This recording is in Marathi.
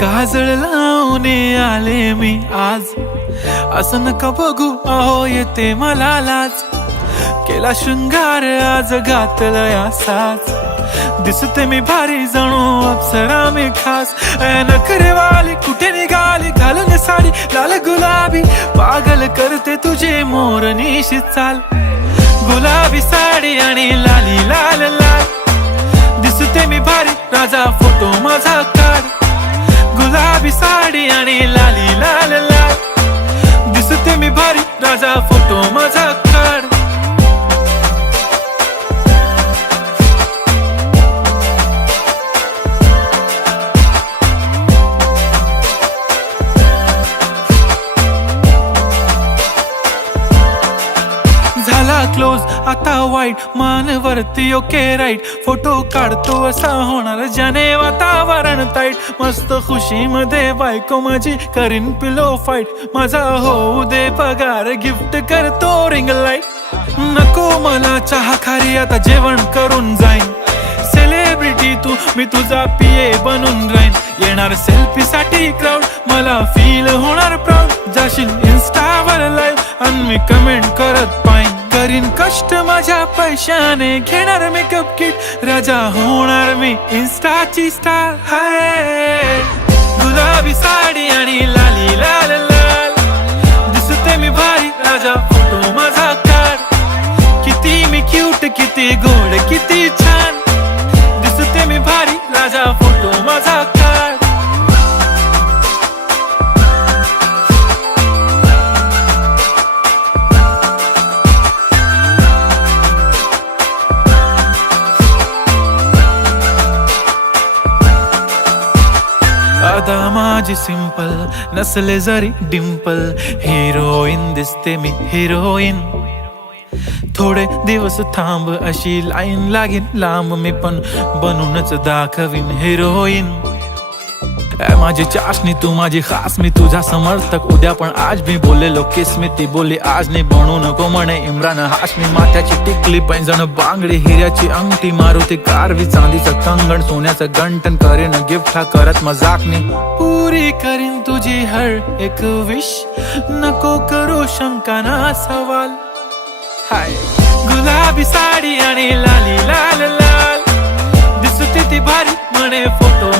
काजळ लावून आले मी आज, असं नका बघू अहो येते मला लाज. केला शृंगार आज घातलाय असाच, दिसते मी भारी जणू अप्सरा मी खास. नखरेवाली कुठे निघाली घालून साडी लाल गुलाबी, पागल करते तुझे मोरनीशी चाल. गुलाबी साडी आणि लाली लाल लाल, दिसते मी भारी राजा फोटो माझा काढ. गुलाबी साडी आणि लाली लाल लाल, दिसते मी भारी राजा फोटो माझा काढ. झाला क्लोज आता वाईट, मान वरती ओके राईट. फोटो काढतो असा होणार ज्याने वातावरण ताईट. मस्त खुशी मध्ये बायको माझी करीन पिलो फाईट. माझा होऊ दे पगार गिफ्ट करतो रिंग लाईट. नको मला चहा खारी आता जेवण करून जाईन. सेलिब्रिटी तू मी तुझा पिये बनून राहीन. येणार सेल्फी साठी क्राऊड मला फील होणार प्राऊड. जाशील इन्स्टावर लाईव्ह आणि मी कमेंट करत पाईन. करीन कष्ट माझ्या पैशाने घेणार मेकअप किट. राजा होणार मी इन्स्टाची स्टार. हाय गुलाबी साडी आणि लाली लाल लाल, दिसते मी भारी राजा फोटो माझा काढ. किती मी क्यूट किती गोड किती छान, दिसते मी भारी राजा फोटो माझा काढ. आता माझी सिंपल नसले जरी डिंपल, हिरोईन दिसते मी हिरोईन. थोडे दिवस थांब अशी लाईन लागेल लांब, मी पण बनूनच दाखवीन हिरोईन. माझी चाशनी तू माझी खास, मी तुझा समर्थक उद्या पण आज. मी बोललेलो किस मी ती बोली आज नाही. बनू नको म्हणे इम्रान हाशमी. माथ्याची टिकली पैंजण बांगडी, हिऱ्याची अंगठी, मारुती कारवी, चांदीचं कंगण, सोन्याचं गंटन. करीन गिफ्ट हा करत मजाकनी. पुरी करीन तुझी हर एक विश, नको करू शंका ना सवाल. हाय गुलाबी साडी आणि लाली लाल लाल, दिसते ती भारी म्हणे फोटो